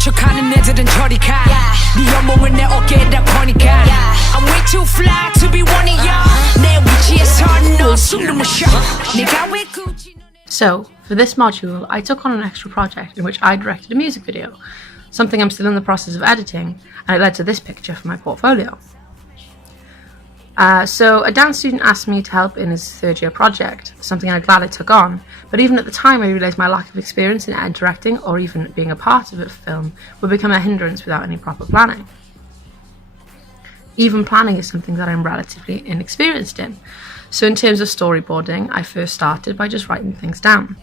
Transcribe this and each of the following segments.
척하는 애들은 저리 가. 네 연봉은 내 어깨에다 퍼니까. I'm way too fly to be one of y'all. 내 위치에서 너 숨도 못 쉬어. 내가 왜 굳이. So, for this module, I took on an extra project in which I directed a music video, something I'm still in the process of editing, and it led to this picture for my portfolio. So a dance student asked me to help in his third year project, something I'm glad I took on, but even at the time I realised my lack of experience in directing or even being a part of a film would become a hindrance without any proper planning. Even planning is something that I'm relatively inexperienced in, so in terms of storyboarding, I first started by just writing things down.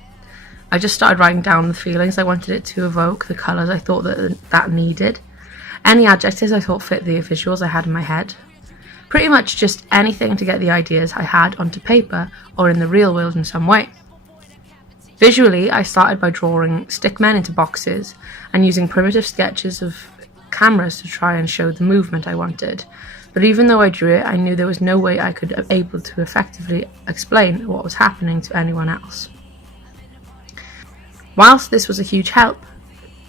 I just started writing down the feelings I wanted it to evoke, the colours I thought that needed, any adjectives I thought fit the visuals I had in my head. Pretty much just anything to get the ideas I had onto paper or in the real world in some way. Visually, I started by drawing stickmen into boxes and using primitive sketches of cameras to try and show the movement I wanted. But even though I drew it, I knew there was no way I could be able to effectively explain what was happening to anyone else. Whilst this was a huge help,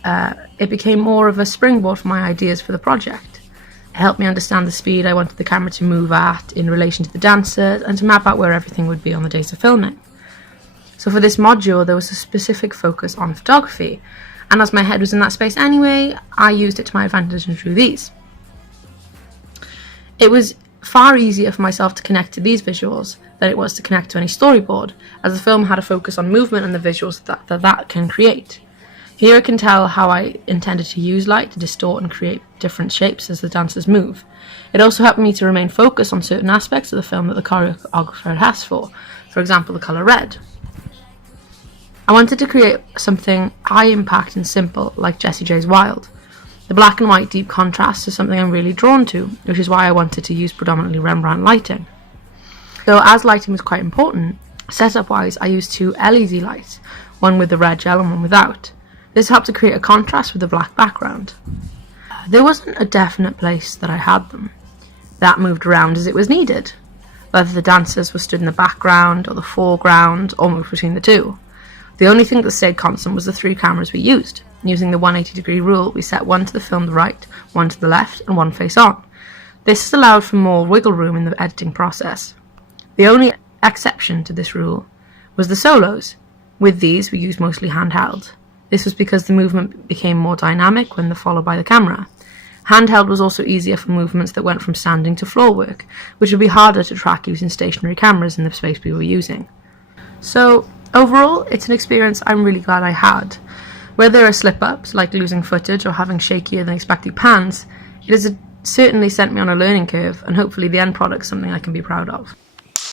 it became more of a springboard for my ideas for the project. It helped me understand the speed I wanted the camera to move at in relation to the dancers and to map out where everything would be on the days of filming. So for this module there was a specific focus on photography, and as my head was in that space anyway, I used it to my advantage and drew these. It was far easier for myself to connect to these visuals than it was to connect to any storyboard, as the film had a focus on movement and the visuals that can create. Here I can tell how I intended to use light to distort and create different shapes as the dancers move. It also helped me to remain focused on certain aspects of the film that the choreographer had asked for example the colour red. I wanted to create something high impact and simple like Jessie J's Wild. The black and white deep contrast is something I'm really drawn to, which is why I wanted to use predominantly Rembrandt lighting. So as lighting was quite important, setup wise I used two LED lights, one with the red gel and one without. This helped to create a contrast with the black background. There wasn't a definite place that I had them. That moved around as it was needed, whether the dancers were stood in the background or the foreground or moved between the two. The only thing that stayed constant was the three cameras we used. Using the 180-degree rule, we set one to the filmed right, one to the left, and one face on. This has allowed for more wiggle room in the editing process. The only exception to this rule was the solos. With these, we used mostly handheld. This was because the movement became more dynamic when followed by the camera. Handheld was also easier for movements that went from standing to floor work, which would be harder to track using stationary cameras in the space we were using. So, overall, it's an experience I'm really glad I had. Where there are slip-ups, like losing footage or having shakier than expected pans, it has certainly sent me on a learning curve, and hopefully the end product is something I can be proud of.